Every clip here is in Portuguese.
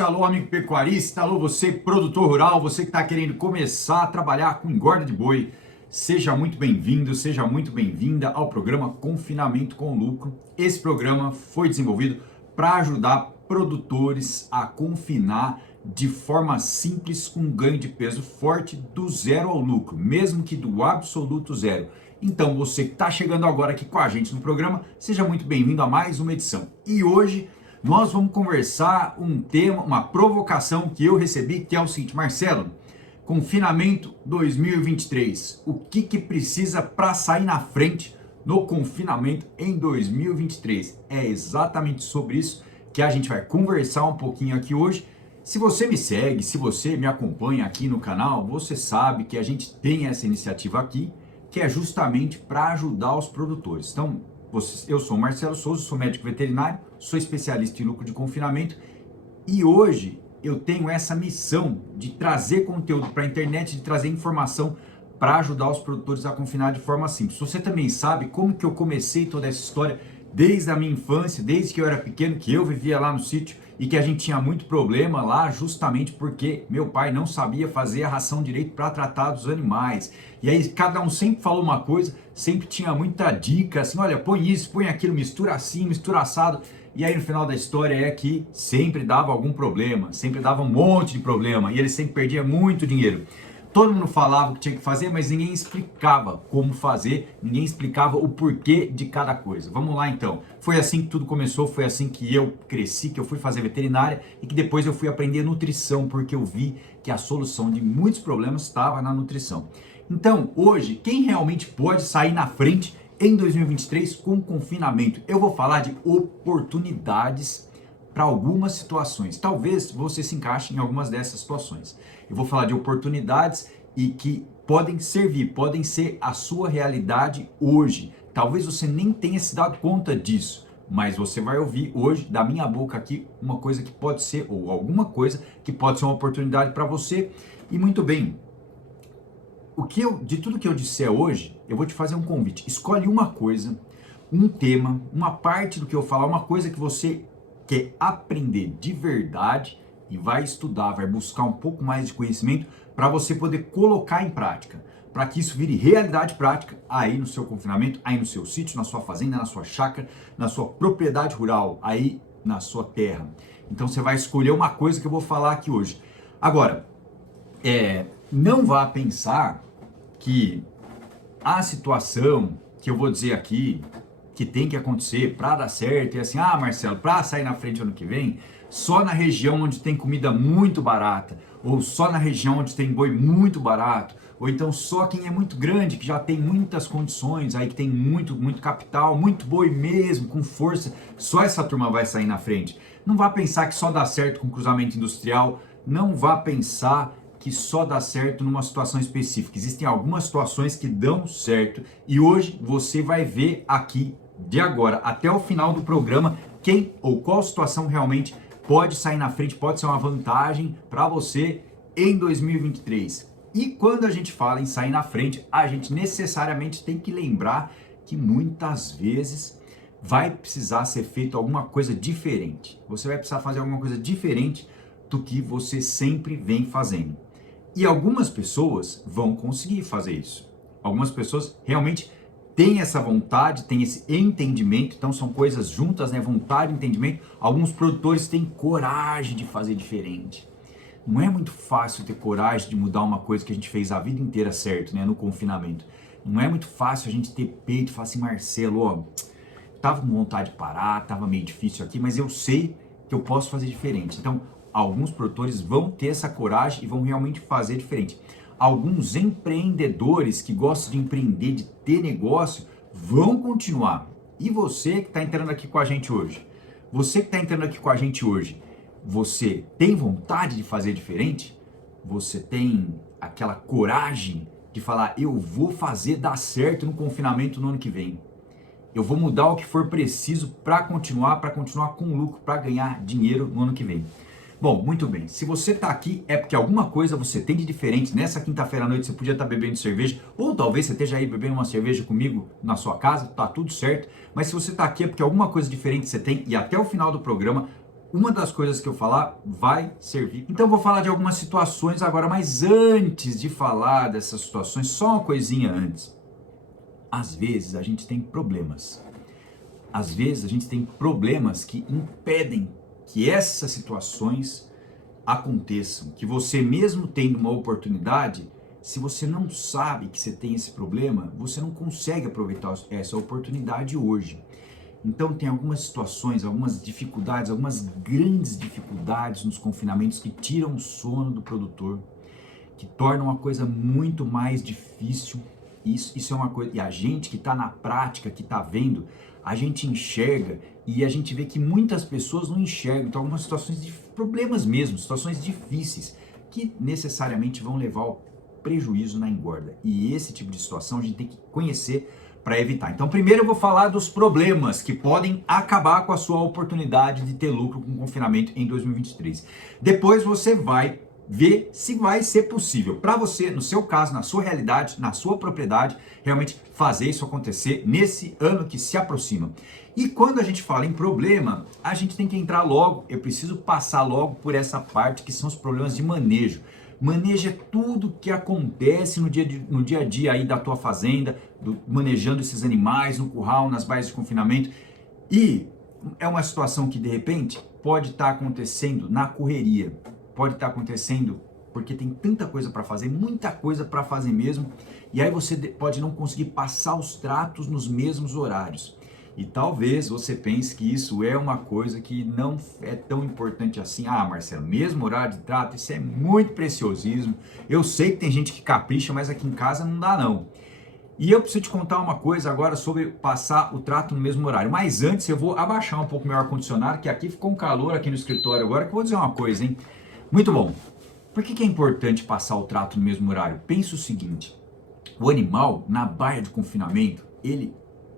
Alô, amigo pecuarista, alô, você produtor rural, você que está querendo começar a trabalhar com engorda de boi, seja muito bem-vindo, seja muito bem-vinda ao programa Confinamento com Lucro. Esse programa foi desenvolvido para ajudar produtores a confinar de forma simples com ganho de peso forte do zero ao lucro, mesmo que do absoluto zero. Então, você que está chegando agora aqui com a gente no programa, seja muito bem-vindo a mais uma edição. E hoje nós vamos conversar um tema, uma provocação que eu recebi, que é o seguinte: Marcelo, confinamento 2023, o que precisa para sair na frente no confinamento em 2023? É exatamente sobre isso que a gente vai conversar um pouquinho aqui hoje. Se você me segue, se você me acompanha aqui no canal, você sabe que a gente tem essa iniciativa aqui, que é justamente para ajudar os produtores. Então, eu sou o Marcelo Souza, sou médico veterinário, sou especialista em lucro de confinamento e hoje eu tenho essa missão de trazer conteúdo para a internet, de trazer informação para ajudar os produtores a confinar de forma simples. Você também sabe como que eu comecei toda essa história desde a minha infância, desde que eu era pequeno, que eu vivia lá no sítio e que a gente tinha muito problema lá justamente porque meu pai não sabia fazer a ração direito para tratar dos animais. E aí cada um sempre falou uma coisa, sempre tinha muita dica, assim, olha, põe isso, põe aquilo, mistura assim, mistura assado. E aí no final da história é que sempre dava algum problema, sempre dava um monte de problema e ele sempre perdia muito dinheiro. Todo mundo falava o que tinha que fazer, mas ninguém explicava como fazer, ninguém explicava o porquê de cada coisa. Vamos lá então. Foi assim que tudo começou, foi assim que eu cresci, que eu fui fazer veterinária e que depois eu fui aprender nutrição, porque eu vi que a solução de muitos problemas estava na nutrição. Então, hoje, quem realmente pode sair na frente em 2023 com confinamento? Eu vou falar de oportunidades para algumas situações. Talvez você se encaixe em algumas dessas situações. Eu vou falar de oportunidades e que podem servir, podem ser a sua realidade hoje. Talvez você nem tenha se dado conta disso, mas você vai ouvir hoje da minha boca aqui uma coisa que pode ser, ou alguma coisa que pode ser uma oportunidade para você. E muito bem, de tudo que eu disser hoje, eu vou te fazer um convite. Escolhe uma coisa, um tema, uma parte do que eu falar, uma coisa que você quer aprender de verdade e vai estudar, vai buscar um pouco mais de conhecimento para você poder colocar em prática, para que isso vire realidade prática aí no seu confinamento, aí no seu sítio, na sua fazenda, na sua chácara, na sua propriedade rural, aí na sua terra. Então você vai escolher uma coisa que eu vou falar aqui hoje. Agora, não vá pensar que a situação que eu vou dizer aqui, que tem que acontecer para dar certo, e assim, Marcelo, para sair na frente ano que vem, só na região onde tem comida muito barata, ou só na região onde tem boi muito barato, ou então só quem é muito grande, que já tem muitas condições, aí que tem muito capital, muito boi mesmo, com força, só essa turma vai sair na frente. Não vá pensar que só dá certo com cruzamento industrial, não vá pensar que só dá certo numa situação específica. Existem algumas situações que dão certo e hoje você vai ver aqui, de agora até o final do programa, quem ou qual situação realmente pode sair na frente, pode ser uma vantagem para você em 2023. E quando a gente fala em sair na frente, a gente necessariamente tem que lembrar que muitas vezes vai precisar ser feito alguma coisa diferente. Você vai precisar fazer alguma coisa diferente do que você sempre vem fazendo. E algumas pessoas vão conseguir fazer isso. Algumas pessoas realmente têm essa vontade, têm esse entendimento, então são coisas juntas, né? Vontade e entendimento. Alguns produtores têm coragem de fazer diferente. Não é muito fácil ter coragem de mudar uma coisa que a gente fez a vida inteira certo, né? No confinamento. Não é muito fácil a gente ter peito e falar assim, Marcelo, ó, tava com vontade de parar, tava meio difícil aqui, mas eu sei que eu posso fazer diferente. Então, alguns produtores vão ter essa coragem e vão realmente fazer diferente. Alguns empreendedores que gostam de empreender, de ter negócio, vão continuar. E você que está entrando aqui com a gente hoje, você tem vontade de fazer diferente? Você tem aquela coragem de falar, eu vou fazer dar certo no confinamento no ano que vem. Eu vou mudar o que for preciso para continuar com lucro, para ganhar dinheiro no ano que vem. Bom, muito bem, se você está aqui é porque alguma coisa você tem de diferente. Nessa quinta-feira à noite você podia estar bebendo cerveja, ou talvez você esteja aí bebendo uma cerveja comigo na sua casa, tá tudo certo. Mas se você está aqui é porque alguma coisa diferente você tem, e até o final do programa uma das coisas que eu falar vai servir. Então eu vou falar de algumas situações agora, mas antes de falar dessas situações, só uma coisinha antes. Às vezes a gente tem problemas. Às vezes a gente tem problemas que impedem que essas situações aconteçam, que você mesmo tendo uma oportunidade, se você não sabe que você tem esse problema, você não consegue aproveitar essa oportunidade hoje. Então tem algumas situações, algumas dificuldades, algumas grandes dificuldades nos confinamentos que tiram o sono do produtor, que tornam a coisa muito mais difícil. Isso é uma coisa, e a gente que está na prática, que está vendo, a gente enxerga e a gente vê que muitas pessoas não enxergam. Então algumas situações de problemas mesmo, situações difíceis, que necessariamente vão levar ao prejuízo na engorda. E esse tipo de situação a gente tem que conhecer para evitar. Então primeiro eu vou falar dos problemas que podem acabar com a sua oportunidade de ter lucro com confinamento em 2023. Depois você vai ver se vai ser possível para você, no seu caso, na sua realidade, na sua propriedade, realmente fazer isso acontecer nesse ano que se aproxima. E quando a gente fala em problema, a gente tem que entrar logo, eu preciso passar logo por essa parte que são os problemas de manejo. Manejo é tudo que acontece no dia a dia aí da tua fazenda, manejando esses animais no curral, nas baias de confinamento. E é uma situação que de repente pode estar acontecendo na correria, pode estar acontecendo porque tem tanta coisa para fazer, muita coisa para fazer mesmo, e aí você pode não conseguir passar os tratos nos mesmos horários. E talvez você pense que isso é uma coisa que não é tão importante assim. Ah, Marcelo, mesmo horário de trato, isso é muito preciosismo. Eu sei que tem gente que capricha, mas aqui em casa não dá não. E eu preciso te contar uma coisa agora sobre passar o trato no mesmo horário. Mas antes eu vou abaixar um pouco meu ar-condicionado, que aqui ficou um calor aqui no escritório agora, que eu vou dizer uma coisa, hein? Muito bom. Por que é importante passar o trato no mesmo horário? Pensa o seguinte, o animal, na baia de confinamento,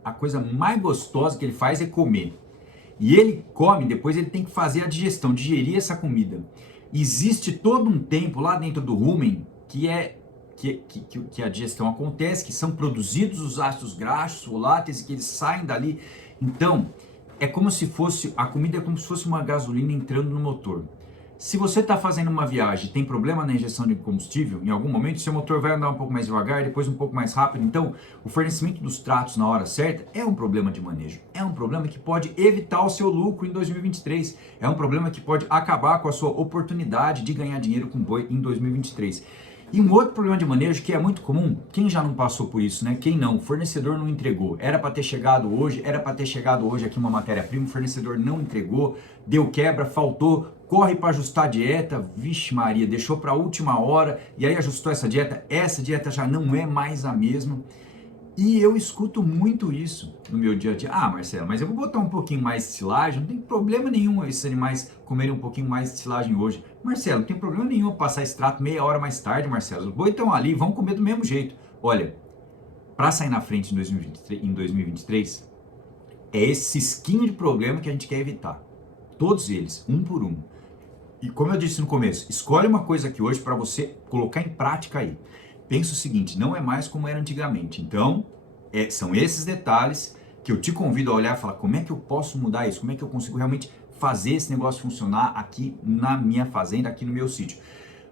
a coisa mais gostosa que ele faz é comer. E ele come, depois ele tem que fazer a digestão, digerir essa comida. Existe todo um tempo lá dentro do rumen que a digestão acontece, que são produzidos os ácidos graxos, voláteis, que eles saem dali. Então, a comida é como se fosse uma gasolina entrando no motor. Se você está fazendo uma viagem e tem problema na injeção de combustível, em algum momento seu motor vai andar um pouco mais devagar, depois um pouco mais rápido. Então, o fornecimento dos tratos na hora certa é um problema de manejo. É um problema que pode evitar o seu lucro em 2023. É um problema que pode acabar com a sua oportunidade de ganhar dinheiro com boi em 2023. E um outro problema de manejo que é muito comum, quem já não passou por isso, né? Quem não? O fornecedor não entregou. Era para ter chegado hoje aqui uma matéria-prima, o fornecedor não entregou, deu quebra, faltou, corre para ajustar a dieta, vixe Maria, deixou para a última hora e aí ajustou essa dieta já não é mais a mesma. E eu escuto muito isso no meu dia a dia. Ah, Marcelo, mas eu vou botar um pouquinho mais de silagem, não tem problema nenhum esses animais comerem um pouquinho mais de silagem hoje. Marcelo, não tem problema nenhum passar esse trato meia hora mais tarde, Marcelo. Os boi estão ali, vão comer do mesmo jeito. Olha, para sair na frente em 2023, é esse cisquinho de problema que a gente quer evitar. Todos eles, um por um. E como eu disse no começo, escolhe uma coisa aqui hoje para você colocar em prática aí. Pensa o seguinte, não é mais como era antigamente. Então, são esses detalhes que eu te convido a olhar e falar, como é que eu posso mudar isso? Como é que eu consigo realmente fazer esse negócio funcionar aqui na minha fazenda, aqui no meu sítio?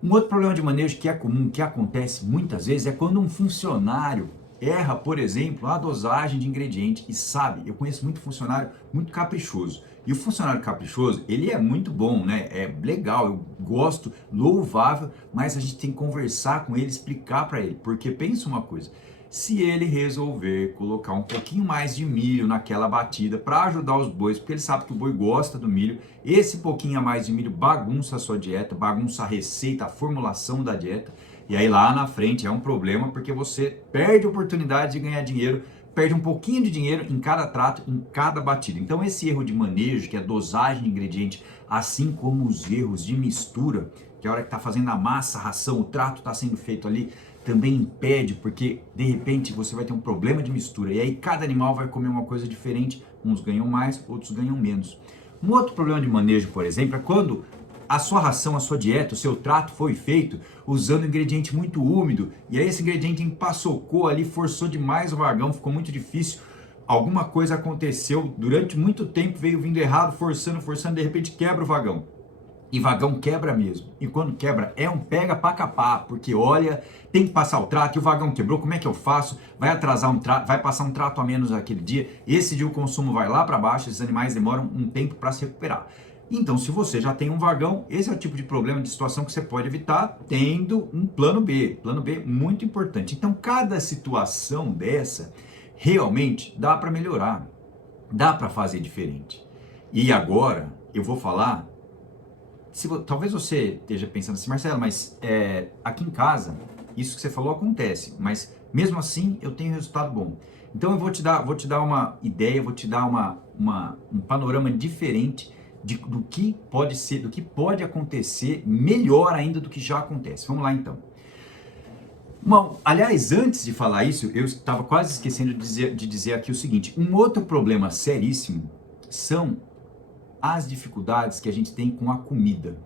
Um outro problema de manejo que é comum, que acontece muitas vezes, é quando um funcionário erra, por exemplo, a dosagem de ingrediente e sabe, eu conheço muito funcionário muito caprichoso. E o funcionário caprichoso, ele é muito bom, né? É legal, eu gosto, louvável, mas a gente tem que conversar com ele, explicar para ele. Porque pensa uma coisa, se ele resolver colocar um pouquinho mais de milho naquela batida para ajudar os bois, porque ele sabe que o boi gosta do milho, esse pouquinho a mais de milho bagunça a sua dieta, bagunça a receita, a formulação da dieta, e aí lá na frente é um problema porque você perde a oportunidade de ganhar dinheiro, perde um pouquinho de dinheiro em cada trato, em cada batida. Então esse erro de manejo, que é a dosagem de ingrediente, assim como os erros de mistura, que é a hora que está fazendo a massa, a ração, o trato está sendo feito ali, também impede, porque de repente você vai ter um problema de mistura, e aí cada animal vai comer uma coisa diferente, uns ganham mais, outros ganham menos. Um outro problema de manejo, por exemplo, é quando a sua ração, a sua dieta, o seu trato foi feito usando ingrediente muito úmido, e aí esse ingrediente empaçocou ali, forçou demais o vagão, ficou muito difícil. alguma coisa aconteceu durante muito tempo, veio vindo errado, forçando, de repente quebra o vagão. E vagão quebra mesmo. E quando quebra, é um pega pra capar, porque olha, tem que passar o trato, e o vagão quebrou, como é que eu faço? Vai atrasar um trato, vai passar um trato a menos aquele dia, esse dia o consumo vai lá para baixo, esses animais demoram um tempo para se recuperar. Então, se você já tem um vagão, esse é o tipo de problema, de situação que você pode evitar tendo um plano B. Plano B muito importante. Então, cada situação dessa, realmente, dá para melhorar, dá para fazer diferente. E agora, eu vou falar... talvez você esteja pensando assim, Marcelo, mas aqui em casa, isso que você falou acontece, mas mesmo assim eu tenho resultado bom. Então eu vou te dar uma ideia, vou te dar um panorama diferente do que pode ser, do que pode acontecer, melhor ainda do que já acontece. Vamos lá então. Bom, aliás, antes de falar isso, eu estava quase esquecendo de dizer aqui o seguinte, um outro problema seríssimo são as dificuldades que a gente tem com a comida.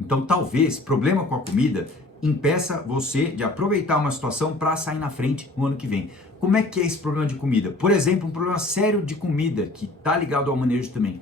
Então, talvez, problema com a comida impeça você de aproveitar uma situação para sair na frente no ano que vem. Como é que é esse problema de comida? Por exemplo, um problema sério de comida, que está ligado ao manejo também.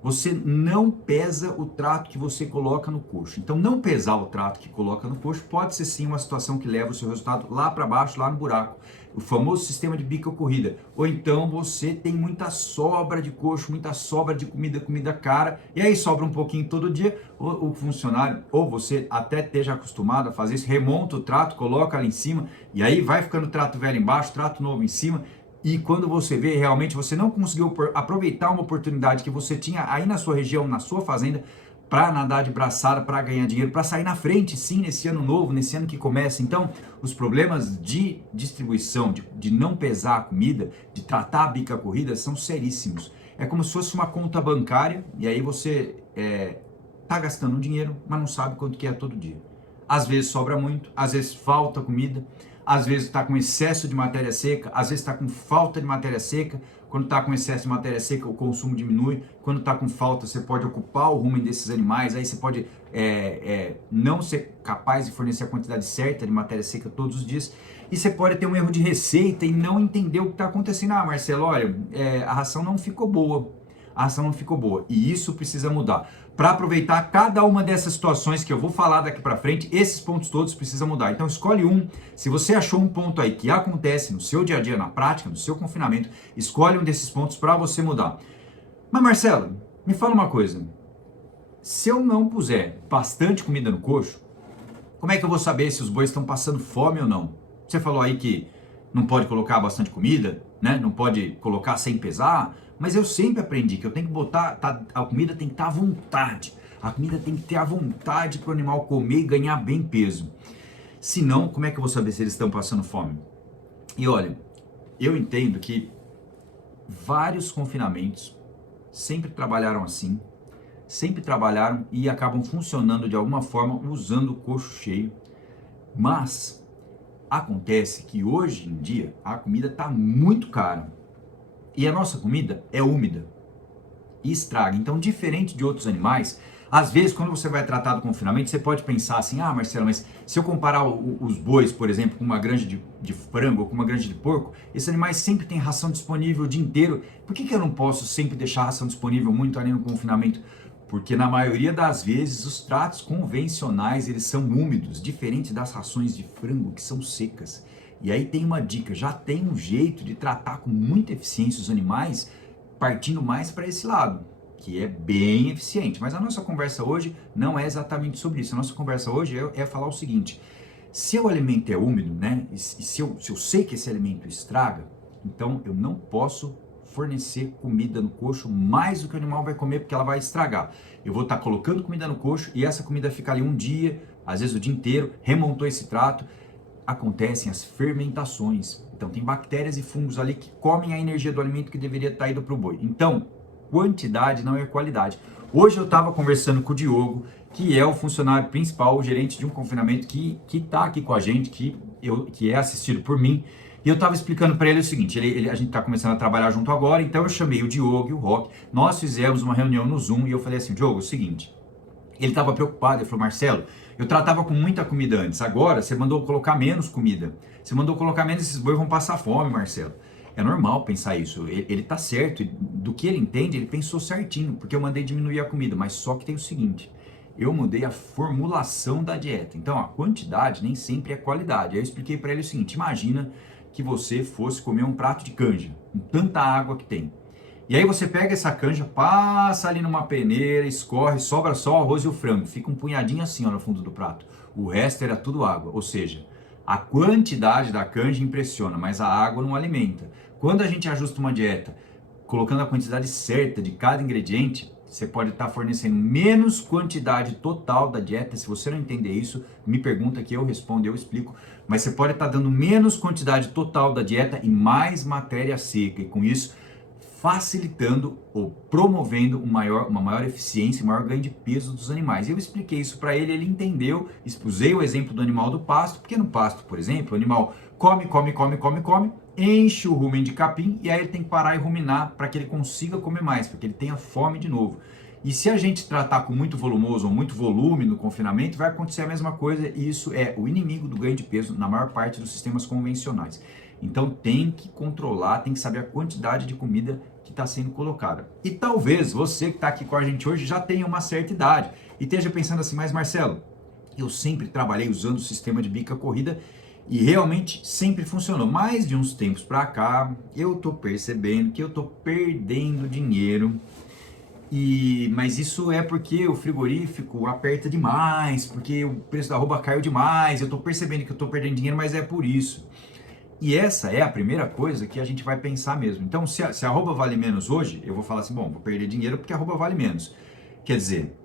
Você não pesa o trato que você coloca no coxo. Então, não pesar o trato que coloca no coxo pode ser sim uma situação que leva o seu resultado lá para baixo, lá no buraco. O famoso sistema de bica corrida. Ou então você tem muita sobra de coxo, muita sobra de comida cara, e aí sobra um pouquinho todo dia, o funcionário, ou você até esteja acostumado a fazer isso, remonta o trato, coloca ali em cima, e aí vai ficando trato velho embaixo, trato novo em cima, e quando você vê, realmente você não conseguiu aproveitar uma oportunidade que você tinha aí na sua região, na sua fazenda, para nadar de braçada, para ganhar dinheiro, para sair na frente, sim, nesse ano novo, nesse ano que começa. Então, os problemas de distribuição, de não pesar a comida, de tratar a bica corrida, são seríssimos. É como se fosse uma conta bancária, e aí você tá gastando um dinheiro, mas não sabe quanto que é todo dia. Às vezes sobra muito, às vezes falta comida, às vezes está com excesso de matéria seca, às vezes está com falta de matéria seca. Quando está com excesso de matéria seca, o consumo diminui. Quando está com falta, você pode ocupar o rumen desses animais. Aí você pode não ser capaz de fornecer a quantidade certa de matéria seca todos os dias. E você pode ter um erro de receita e não entender o que está acontecendo. Ah, Marcelo, olha, a ração não ficou boa. A ração não ficou boa. E isso precisa mudar. Para aproveitar cada uma dessas situações que eu vou falar daqui para frente, esses pontos todos precisam mudar. Então escolhe um. Se você achou um ponto aí que acontece no seu dia a dia, na prática, no seu confinamento, escolhe um desses pontos para você mudar. Mas Marcelo, me fala uma coisa. Se eu não puser bastante comida no coxo, como é que eu vou saber se os bois estão passando fome ou não? Você falou aí que não pode colocar bastante comida, né? Não pode colocar sem pesar, mas eu sempre aprendi que eu tenho que botar, a comida tem que estar à vontade. A comida tem que ter à vontade para o animal comer e ganhar bem peso. Se não, como é que eu vou saber se eles estão passando fome? E olha, eu entendo que vários confinamentos sempre trabalharam assim, sempre trabalharam e acabam funcionando de alguma forma usando o coxo cheio, mas acontece que hoje em dia a comida está muito cara e a nossa comida é úmida e estraga. Então, diferente de outros animais, às vezes quando você vai tratar do confinamento, você pode pensar assim, ah Marcelo, mas se eu comparar os bois, por exemplo, com uma granja de frango ou com uma granja de porco, esses animais sempre têm ração disponível o dia inteiro. Por que eu não posso sempre deixar a ração disponível muito ali no confinamento? Porque na maioria das vezes os tratos convencionais eles são úmidos, diferente das rações de frango que são secas. E aí tem uma dica, já tem um jeito de tratar com muita eficiência os animais, partindo mais para esse lado, que é bem eficiente. Mas a nossa conversa hoje não é exatamente sobre isso. A nossa conversa hoje é falar o seguinte: se o alimento é úmido, né? E se eu sei que esse alimento estraga, então eu não posso fornecer comida no coxo mais do que o animal vai comer, porque ela vai estragar. Eu vou estar colocando comida no coxo e essa comida fica ali um dia, às vezes o dia inteiro, remontou esse trato, acontecem as fermentações. Então tem bactérias e fungos ali que comem a energia do alimento que deveria estar indo para o boi. Então, quantidade não é qualidade. Hoje eu estava conversando com o Diogo, que é o funcionário principal, o gerente de um confinamento que está aqui com a gente, que é assistido por mim. E eu estava explicando para ele o seguinte, a gente está começando a trabalhar junto agora, então eu chamei o Diogo e o Rock, nós fizemos uma reunião no Zoom e eu falei assim, Diogo, é o seguinte, ele estava preocupado, ele falou, Marcelo, eu tratava com muita comida antes, agora você mandou colocar menos comida, você mandou colocar menos, esses bois vão passar fome, Marcelo. É normal pensar isso, ele tá certo, do que ele entende, ele pensou certinho, porque eu mandei diminuir a comida, mas só que tem o seguinte, eu mudei a formulação da dieta, então a quantidade nem sempre é qualidade. Aí eu expliquei para ele o seguinte, imagina que você fosse comer um prato de canja, com tanta água que tem. E aí você pega essa canja, passa ali numa peneira, escorre, sobra só o arroz e o frango, fica um punhadinho assim ó, no fundo do prato. O resto era tudo água, ou seja, a quantidade da canja impressiona, mas a água não alimenta. Quando a gente ajusta uma dieta, colocando a quantidade certa de cada ingrediente, você pode estar fornecendo menos quantidade total da dieta. Se você não entender isso, me pergunta que eu respondo, eu explico. Mas você pode estar dando menos quantidade total da dieta e mais matéria seca. E com isso, facilitando ou promovendo uma maior eficiência, um maior ganho de peso dos animais. Eu expliquei isso para ele, ele entendeu, usei o exemplo do animal do pasto, porque no pasto, por exemplo, o animal come, enche o rumen de capim e aí ele tem que parar e ruminar para que ele consiga comer mais, para que ele tenha fome de novo. E se a gente tratar com muito volumoso ou muito volume no confinamento, vai acontecer a mesma coisa e isso é o inimigo do ganho de peso na maior parte dos sistemas convencionais. Então tem que controlar, tem que saber a quantidade de comida que está sendo colocada. E talvez você que está aqui com a gente hoje já tenha uma certa idade e esteja pensando assim, mas Marcelo, eu sempre trabalhei usando o sistema de bica corrida e realmente sempre funcionou. Mas de uns tempos para cá, eu estou percebendo que eu estou perdendo dinheiro. Mas isso é porque o frigorífico aperta demais, porque o preço da arroba caiu demais, eu estou percebendo que eu estou perdendo dinheiro, mas é por isso. E essa é a primeira coisa que a gente vai pensar mesmo. Então, se a arroba vale menos hoje, eu vou falar assim, bom, vou perder dinheiro porque a arroba vale menos. Quer dizer,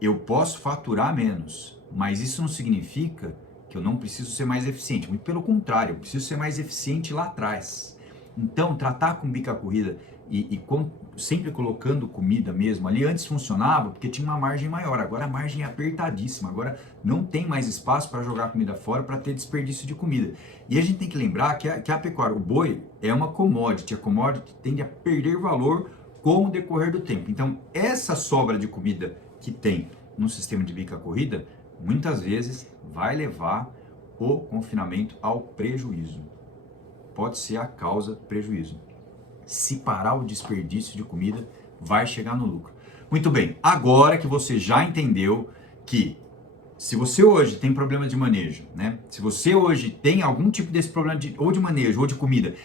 eu posso faturar menos, mas isso não significa que eu não preciso ser mais eficiente. Muito pelo contrário, eu preciso ser mais eficiente lá atrás. Então, tratar com bica corrida sempre colocando comida mesmo ali, antes funcionava porque tinha uma margem maior, agora a margem é apertadíssima, agora não tem mais espaço para jogar comida fora, para ter desperdício de comida. E a gente tem que lembrar que a pecuária, o boi é uma commodity, a commodity tende a perder valor com o decorrer do tempo. Então, essa sobra de comida que tem no sistema de bica corrida, muitas vezes vai levar o confinamento ao prejuízo. Pode ser a causa do prejuízo. Se parar o desperdício de comida, vai chegar no lucro. Muito bem, agora que você já entendeu que se você hoje tem problema de manejo, né? Se você hoje tem algum tipo desse problema ou de manejo ou de comida,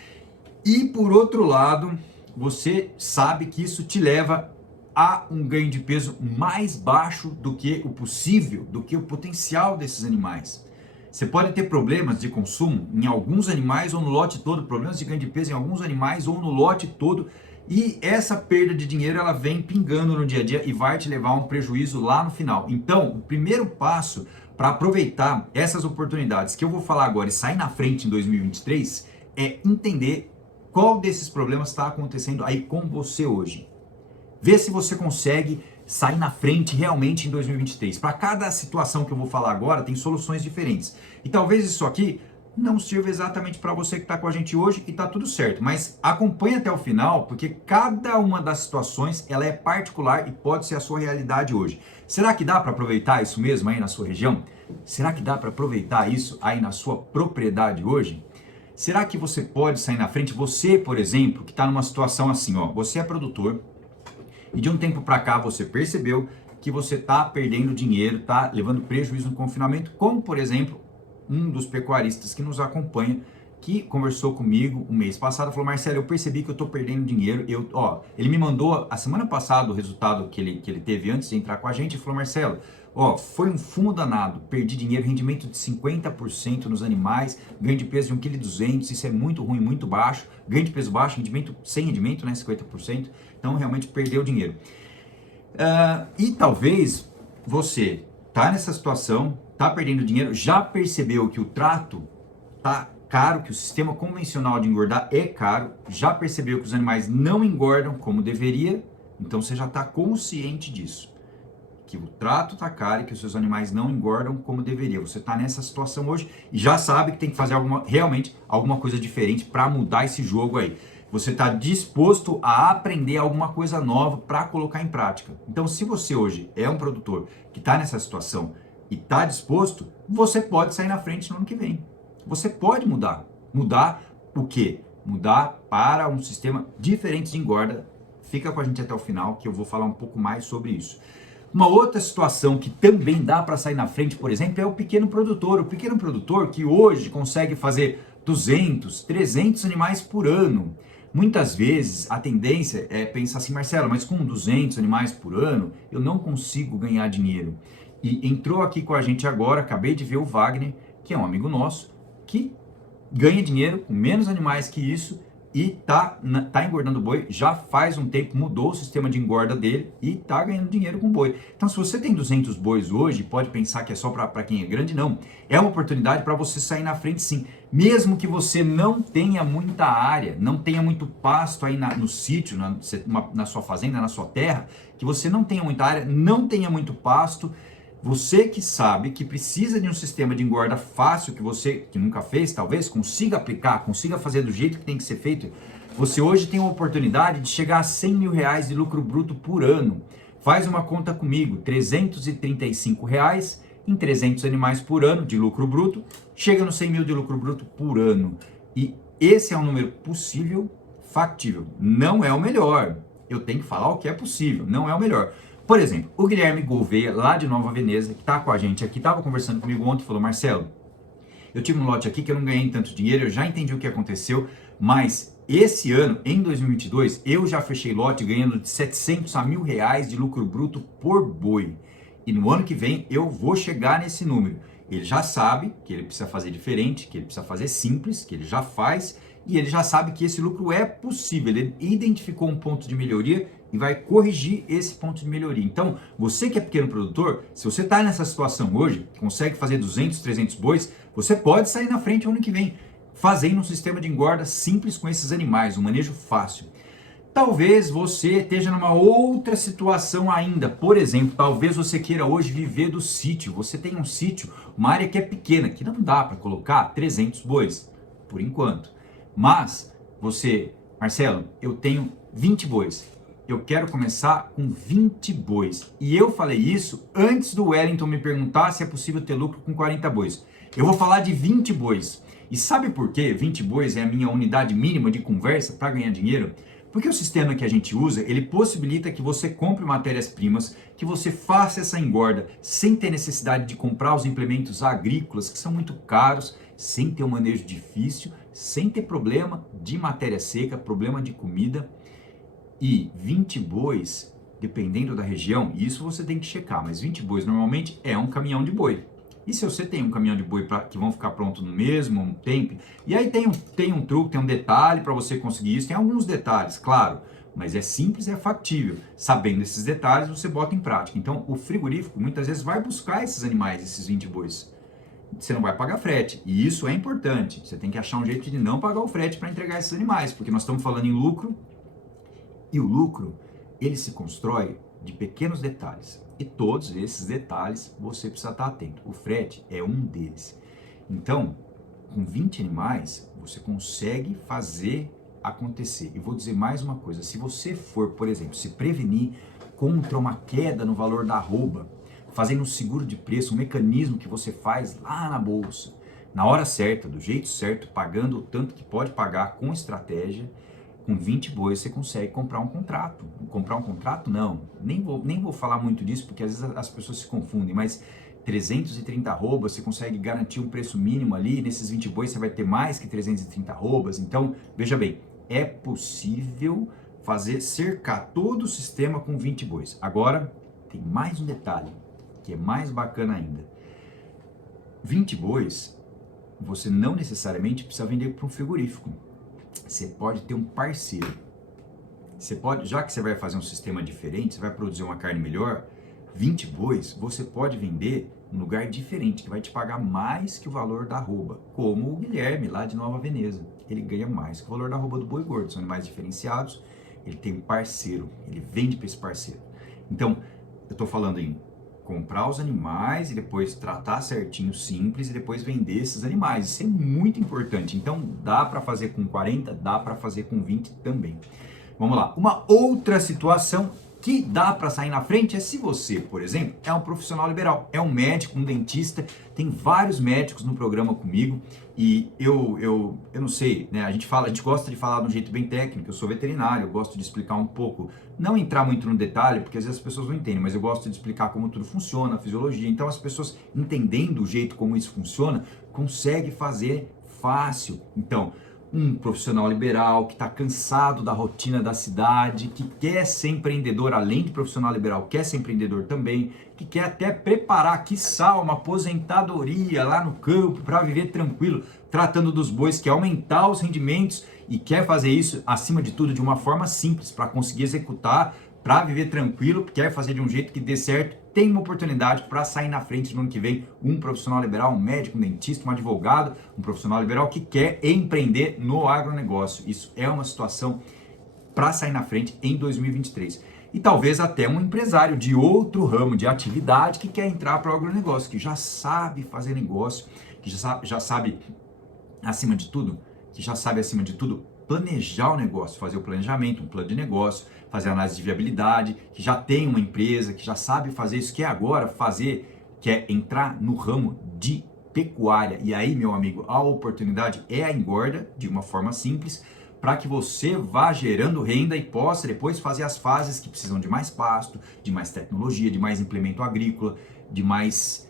e por outro lado, você sabe que isso te leva a um ganho de peso mais baixo do que o possível, do que o potencial desses animais. Você pode ter problemas de consumo em alguns animais ou no lote todo, problemas de ganho de peso em alguns animais ou no lote todo, e essa perda de dinheiro ela vem pingando no dia a dia e vai te levar a um prejuízo lá no final. Então, o primeiro passo para aproveitar essas oportunidades que eu vou falar agora e sair na frente em 2023 é entender qual desses problemas está acontecendo aí com você hoje. Vê se você consegue sair na frente realmente em 2023. Para cada situação que eu vou falar agora, tem soluções diferentes. E talvez isso aqui não sirva exatamente para você que está com a gente hoje e está tudo certo. Mas acompanhe até o final, porque cada uma das situações ela é particular e pode ser a sua realidade hoje. Será que dá para aproveitar isso mesmo aí na sua região? Será que dá para aproveitar isso aí na sua propriedade hoje? Será que você pode sair na frente? Você, por exemplo, que está numa situação assim, ó, você é produtor, e de um tempo para cá você percebeu que você está perdendo dinheiro, está levando prejuízo no confinamento, como por exemplo, um dos pecuaristas que nos acompanha, que conversou comigo o mês passado, falou, Marcelo, eu percebi que eu estou perdendo dinheiro, ele me mandou a semana passada o resultado que ele teve antes de entrar com a gente, e falou, Marcelo, foi um fumo danado, perdi dinheiro, rendimento de 50% nos animais, ganho de peso de 1,2 kg, isso é muito ruim, muito baixo, ganho de peso baixo, rendimento sem rendimento, né, 50%, então realmente perdeu dinheiro. E talvez você tá nessa situação, tá perdendo dinheiro, já percebeu que o trato tá caro, que o sistema convencional de engordar é caro, já percebeu que os animais não engordam como deveria, então você já está consciente disso. Que o trato está caro e que os seus animais não engordam como deveria. Você está nessa situação hoje e já sabe que tem que fazer realmente alguma coisa diferente para mudar esse jogo aí. Você está disposto a aprender alguma coisa nova para colocar em prática. Então, se você hoje é um produtor que está nessa situação e está disposto, você pode sair na frente no ano que vem. Você pode mudar. Mudar o quê? mudar para um sistema diferente de engorda. Fica com a gente até o final que eu vou falar um pouco mais sobre isso. Uma outra situação que também dá para sair na frente, por exemplo, é o pequeno produtor. O pequeno produtor que hoje consegue fazer 200, 300 animais por ano. Muitas vezes a tendência é pensar assim, Marcelo, mas com 200 animais por ano eu não consigo ganhar dinheiro. E entrou aqui com a gente agora, acabei de ver o Wagner, que é um amigo nosso, que ganha dinheiro com menos animais que isso e tá engordando boi já faz um tempo, mudou o sistema de engorda dele e tá ganhando dinheiro com boi. Então, se você tem 200 bois hoje, pode pensar que é só para quem é grande, não. É uma oportunidade para você sair na frente, sim. Mesmo que você não tenha muita área, não tenha muito pasto aí no sítio, na sua fazenda, na sua terra, que você não tenha muita área, não tenha muito pasto, você que sabe que precisa de um sistema de engorda fácil, que você que nunca fez, talvez, consiga aplicar, consiga fazer do jeito que tem que ser feito, você hoje tem a oportunidade de chegar a 100 mil reais de lucro bruto por ano. Faz uma conta comigo, 335 reais em 300 animais por ano de lucro bruto, chega no 100 mil de lucro bruto por ano. E esse é um número possível, factível. Não é o melhor. Eu tenho que falar o que é possível, não é o melhor. Por exemplo, o Guilherme Gouveia, lá de Nova Veneza, que está com a gente aqui, estava conversando comigo ontem e falou, Marcelo, eu tive um lote aqui que eu não ganhei tanto dinheiro, eu já entendi o que aconteceu, mas esse ano, em 2022, eu já fechei lote ganhando de 700 a mil reais de lucro bruto por boi. E no ano que vem eu vou chegar nesse número. Ele já sabe que ele precisa fazer diferente, que ele precisa fazer simples, que ele já faz, e ele já sabe que esse lucro é possível. Ele identificou um ponto de melhoria e vai corrigir esse ponto de melhoria. Então, você que é pequeno produtor, se você está nessa situação hoje, consegue fazer 200, 300 bois, você pode sair na frente ano que vem, fazendo um sistema de engorda simples com esses animais, um manejo fácil. Talvez você esteja numa outra situação ainda. Por exemplo, talvez você queira hoje viver do sítio. Você tem um sítio, uma área que é pequena, que não dá para colocar 300 bois, por enquanto. Mas você, Marcelo, eu tenho 20 bois. Eu quero começar com 20 bois. E eu falei isso antes do Wellington me perguntar se é possível ter lucro com 40 bois. Eu vou falar de 20 bois. E sabe por que 20 bois é a minha unidade mínima de conversa para ganhar dinheiro? Porque o sistema que a gente usa, ele possibilita que você compre matérias-primas, que você faça essa engorda sem ter necessidade de comprar os implementos agrícolas, que são muito caros, sem ter um manejo difícil, sem ter problema de matéria seca, problema de comida. E 20 bois, dependendo da região, isso você tem que checar, mas 20 bois normalmente é um caminhão de boi. E se você tem um caminhão de boi que vão ficar pronto no mesmo tempo, e aí tem um truque, tem um detalhe para você conseguir isso, tem alguns detalhes, claro, mas é simples, é factível. Sabendo esses detalhes, você bota em prática. Então, o frigorífico muitas vezes vai buscar esses animais, esses 20 bois. Você não vai pagar frete, e isso é importante. Você tem que achar um jeito de não pagar o frete para entregar esses animais, porque nós estamos falando em lucro, e o lucro, ele se constrói de pequenos detalhes. E todos esses detalhes você precisa estar atento. O frete é um deles. Então, com 20 animais, você consegue fazer acontecer. E vou dizer mais uma coisa. Se você for, por exemplo, se prevenir contra uma queda no valor da arroba, fazendo um seguro de preço, um mecanismo que você faz lá na bolsa, na hora certa, do jeito certo, pagando o tanto que pode pagar com estratégia, com 20 bois você consegue comprar um contrato. Comprar um contrato? Não. Nem vou falar muito disso, porque às vezes as pessoas se confundem, mas 330 arrobas, você consegue garantir um preço mínimo ali, nesses 20 bois você vai ter mais que 330 arrobas. Então, veja bem, é possível cercar todo o sistema com 20 bois. Agora, tem mais um detalhe, que é mais bacana ainda. 20 bois, você não necessariamente precisa vender para um frigorífico. Você pode ter um parceiro. Você pode, já que você vai fazer um sistema diferente, você vai produzir uma carne melhor, 20 bois, você pode vender em um lugar diferente, que vai te pagar mais que o valor da arroba, como o Guilherme, lá de Nova Veneza. Ele ganha mais que o valor da arroba do boi gordo, são animais diferenciados, ele tem um parceiro, ele vende para esse parceiro. Então, eu estou falando em comprar os animais e depois tratar certinho, simples, e depois vender esses animais. Isso é muito importante. Então, dá para fazer com 40, dá para fazer com 20 também. Vamos lá. Uma outra situação que dá para sair na frente é se você, por exemplo, é um profissional liberal, é um médico, um dentista, tem vários médicos no programa comigo e eu não sei, né? A gente gosta de falar de um jeito bem técnico, eu sou veterinário, eu gosto de explicar um pouco, não entrar muito no detalhe, porque às vezes as pessoas não entendem, mas eu gosto de explicar como tudo funciona, a fisiologia, então as pessoas entendendo o jeito como isso funciona, conseguem fazer fácil. Então, um profissional liberal que está cansado da rotina da cidade, que quer ser empreendedor, além de profissional liberal, quer ser empreendedor também, que quer até preparar, quiçá, uma aposentadoria lá no campo para viver tranquilo, tratando dos bois, quer aumentar os rendimentos e quer fazer isso, acima de tudo, de uma forma simples, para conseguir executar, para viver tranquilo, quer fazer de um jeito que dê certo, tem uma oportunidade para sair na frente no ano que vem, um profissional liberal, um médico, um dentista, um advogado, um profissional liberal que quer empreender no agronegócio. Isso é uma situação para sair na frente em 2023. E talvez até um empresário de outro ramo de atividade que quer entrar para o agronegócio, que já sabe fazer negócio, que já sabe acima de tudo, planejar o negócio, fazer o planejamento, um plano de negócio, fazer análise de viabilidade, que já tem uma empresa, que já sabe fazer isso, que agora quer entrar no ramo de pecuária. E aí, meu amigo, a oportunidade é a engorda, de uma forma simples, para que você vá gerando renda e possa depois fazer as fases que precisam de mais pasto, de mais tecnologia, de mais implemento agrícola, de mais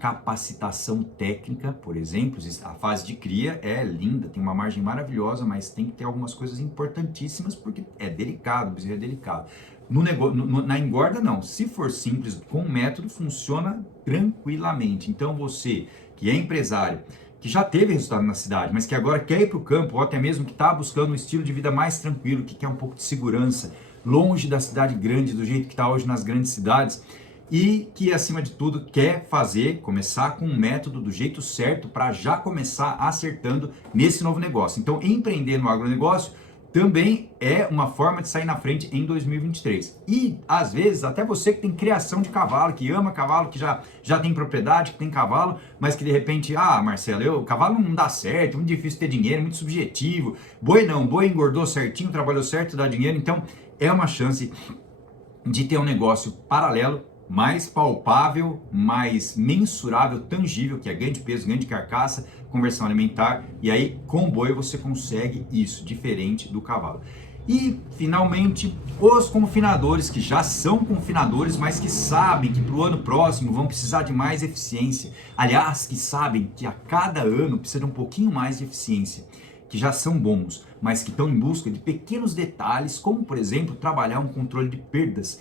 capacitação técnica, por exemplo. A fase de cria é linda, tem uma margem maravilhosa, mas tem que ter algumas coisas importantíssimas porque é delicado, o bezerro é delicado. Na engorda não, se for simples, com o método funciona tranquilamente. Então você que é empresário, que já teve resultado na cidade, mas que agora quer ir para o campo, ou até mesmo que está buscando um estilo de vida mais tranquilo, que quer um pouco de segurança, longe da cidade grande, do jeito que está hoje nas grandes cidades, e que, acima de tudo, quer começar com um método do jeito certo para já começar acertando nesse novo negócio. Então, empreender no agronegócio também é uma forma de sair na frente em 2023. E, às vezes, até você que tem criação de cavalo, que ama cavalo, que já tem propriedade, que tem cavalo, mas que de repente, Marcelo, cavalo não dá certo, é muito difícil ter dinheiro, muito subjetivo. Boi não, boi engordou certinho, trabalhou certo, dá dinheiro. Então, é uma chance de ter um negócio paralelo, mais palpável, mais mensurável, tangível, que é ganho de peso, ganho de carcaça, conversão alimentar, e aí com o boi você consegue isso, diferente do cavalo. E, finalmente, os confinadores, que já são confinadores, mas que sabem que para o ano próximo vão precisar de mais eficiência. Aliás, que sabem que a cada ano precisa de um pouquinho mais de eficiência, que já são bons, mas que estão em busca de pequenos detalhes, como, por exemplo, trabalhar um controle de perdas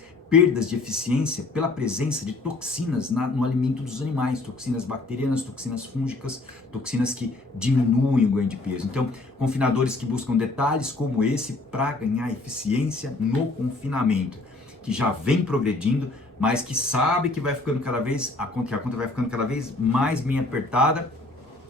de eficiência pela presença de toxinas no alimento dos animais, toxinas bacterianas, toxinas fúngicas, toxinas que diminuem o ganho de peso. Então, confinadores que buscam detalhes como esse para ganhar eficiência no confinamento, que já vem progredindo, mas que sabe que vai ficando a conta vai ficando cada vez mais bem apertada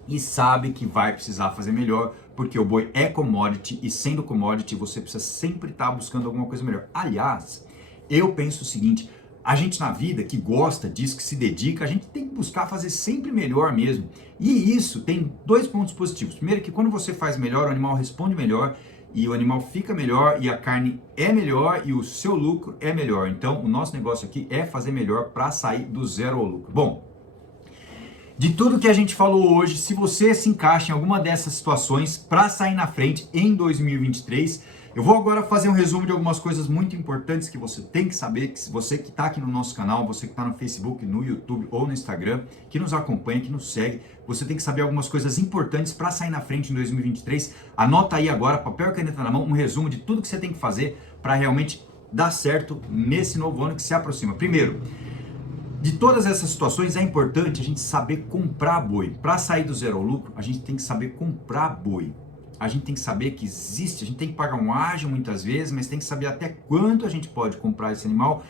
e sabe que vai precisar fazer melhor, porque o boi é commodity e, sendo commodity, você precisa sempre estar buscando alguma coisa melhor. Aliás, eu penso o seguinte: a gente na vida que gosta disso, que se dedica, a gente tem que buscar fazer sempre melhor mesmo. E isso tem dois pontos positivos. Primeiro, que quando você faz melhor, o animal responde melhor, e o animal fica melhor, e a carne é melhor, e o seu lucro é melhor. Então, o nosso negócio aqui é fazer melhor para sair do zero ao lucro. Bom, de tudo que a gente falou hoje, se você se encaixa em alguma dessas situações para sair na frente em 2023, eu vou agora fazer um resumo de algumas coisas muito importantes que você tem que saber, que você que está aqui no nosso canal, você que está no Facebook, no YouTube ou no Instagram, que nos acompanha, que nos segue, você tem que saber algumas coisas importantes para sair na frente em 2023. Anota aí agora, papel e caneta na mão, um resumo de tudo que você tem que fazer para realmente dar certo nesse novo ano que se aproxima. Primeiro, de todas essas situações é importante a gente saber comprar boi. Para sair do zero ao lucro, a gente tem que saber comprar boi. A gente tem que saber que existe, a gente tem que pagar um ágio muitas vezes, mas tem que saber até quanto a gente pode comprar esse animal,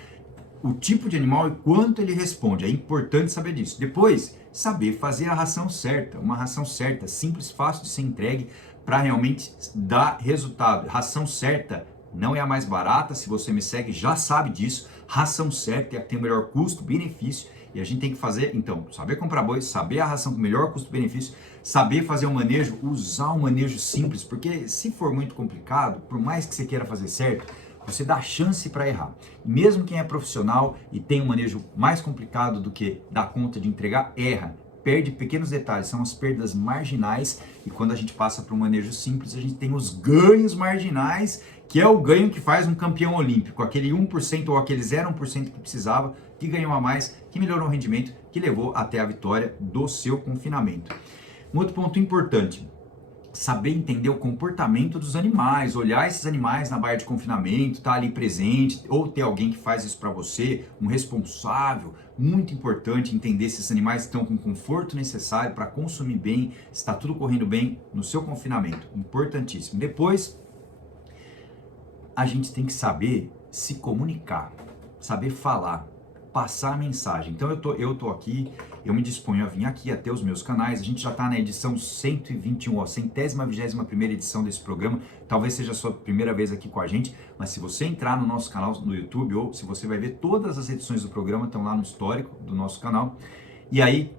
o tipo de animal e quanto ele responde. É importante saber disso. Depois, saber fazer a ração certa, uma ração certa, simples, fácil de ser entregue para realmente dar resultado. Ração certa não é a mais barata, se você me segue já sabe disso. Ração certa é a que tem o melhor custo-benefício. E a gente tem que fazer, então, saber comprar boi, saber a ração com melhor custo-benefício, saber fazer um manejo, usar um manejo simples, porque se for muito complicado, por mais que você queira fazer certo, você dá chance para errar. Mesmo quem é profissional e tem um manejo mais complicado do que dar conta de entregar, erra. Perde pequenos detalhes, são as perdas marginais, e quando a gente passa para um manejo simples, a gente tem os ganhos marginais, que é o ganho que faz um campeão olímpico, aquele 1% ou aquele 0,1% que precisava, que ganhou a mais, que melhorou o rendimento, que levou até a vitória do seu confinamento. Um outro ponto importante, saber entender o comportamento dos animais, olhar esses animais na baia de confinamento, estar ali presente, ou ter alguém que faz isso para você, um responsável. Muito importante entender se esses animais estão com o conforto necessário para consumir bem, se está tudo correndo bem no seu confinamento. Importantíssimo. Depois, a gente tem que saber se comunicar, saber falar, passar a mensagem. Então eu tô aqui, eu me disponho a vir aqui até os meus canais. A gente já está na edição 121, ó, 121ª edição desse programa. Talvez seja a sua primeira vez aqui com a gente, mas se você entrar no nosso canal no YouTube, ou se você vai ver todas as edições do programa, estão lá no histórico do nosso canal. E aí,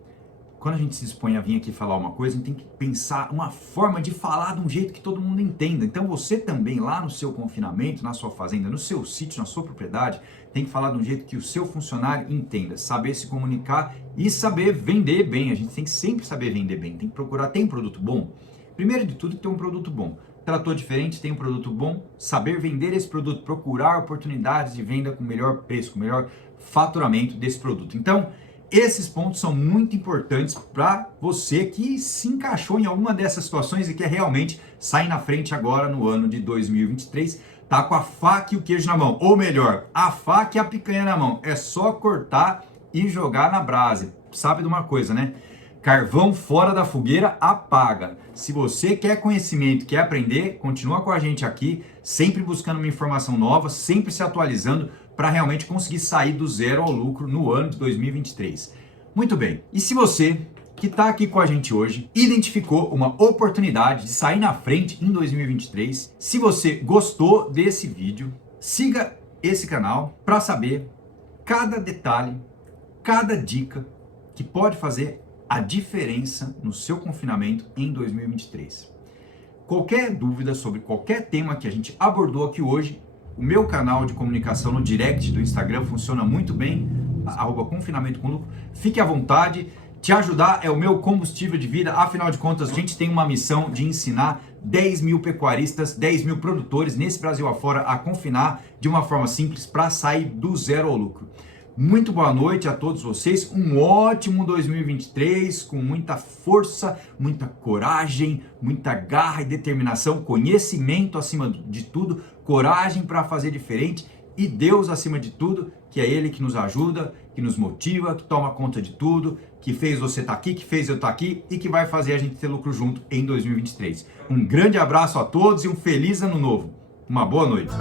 quando a gente se dispõe a vir aqui falar uma coisa, a gente tem que pensar uma forma de falar de um jeito que todo mundo entenda. Então você também, lá no seu confinamento, na sua fazenda, no seu sítio, na sua propriedade, tem que falar de um jeito que o seu funcionário entenda, saber se comunicar e saber vender bem. A gente tem que sempre saber vender bem, tem que procurar, tem um produto bom? Primeiro de tudo, ter um produto bom. Trator diferente, tem um produto bom, saber vender esse produto, procurar oportunidades de venda com melhor preço, com melhor faturamento desse produto. Então, esses pontos são muito importantes para você que se encaixou em alguma dessas situações e quer realmente sair na frente agora no ano de 2023, tá com a faca e o queijo na mão, ou melhor, a faca e a picanha na mão. É só cortar e jogar na brasa. Sabe de uma coisa, né? Carvão fora da fogueira apaga. Se você quer conhecimento, quer aprender, continua com a gente aqui, sempre buscando uma informação nova, sempre se atualizando, para realmente conseguir sair do zero ao lucro no ano de 2023. Muito bem, e se você que está aqui com a gente hoje identificou uma oportunidade de sair na frente em 2023, se você gostou desse vídeo, siga esse canal para saber cada detalhe, cada dica que pode fazer a diferença no seu confinamento em 2023. Qualquer dúvida sobre qualquer tema que a gente abordou aqui hoje, o meu canal de comunicação no direct do Instagram funciona muito bem, @confinamento com lucro. Fique à vontade, te ajudar é o meu combustível de vida. Afinal de contas, a gente tem uma missão de ensinar 10 mil pecuaristas, 10 mil produtores nesse Brasil afora a confinar de uma forma simples para sair do zero ao lucro. Muito boa noite a todos vocês, um ótimo 2023, com muita força, muita coragem, muita garra e determinação, conhecimento acima de tudo, coragem para fazer diferente e Deus acima de tudo, que é Ele que nos ajuda, que nos motiva, que toma conta de tudo, que fez você estar aqui, que fez eu estar aqui e que vai fazer a gente ter lucro junto em 2023. Um grande abraço a todos e um feliz ano novo. Uma boa noite.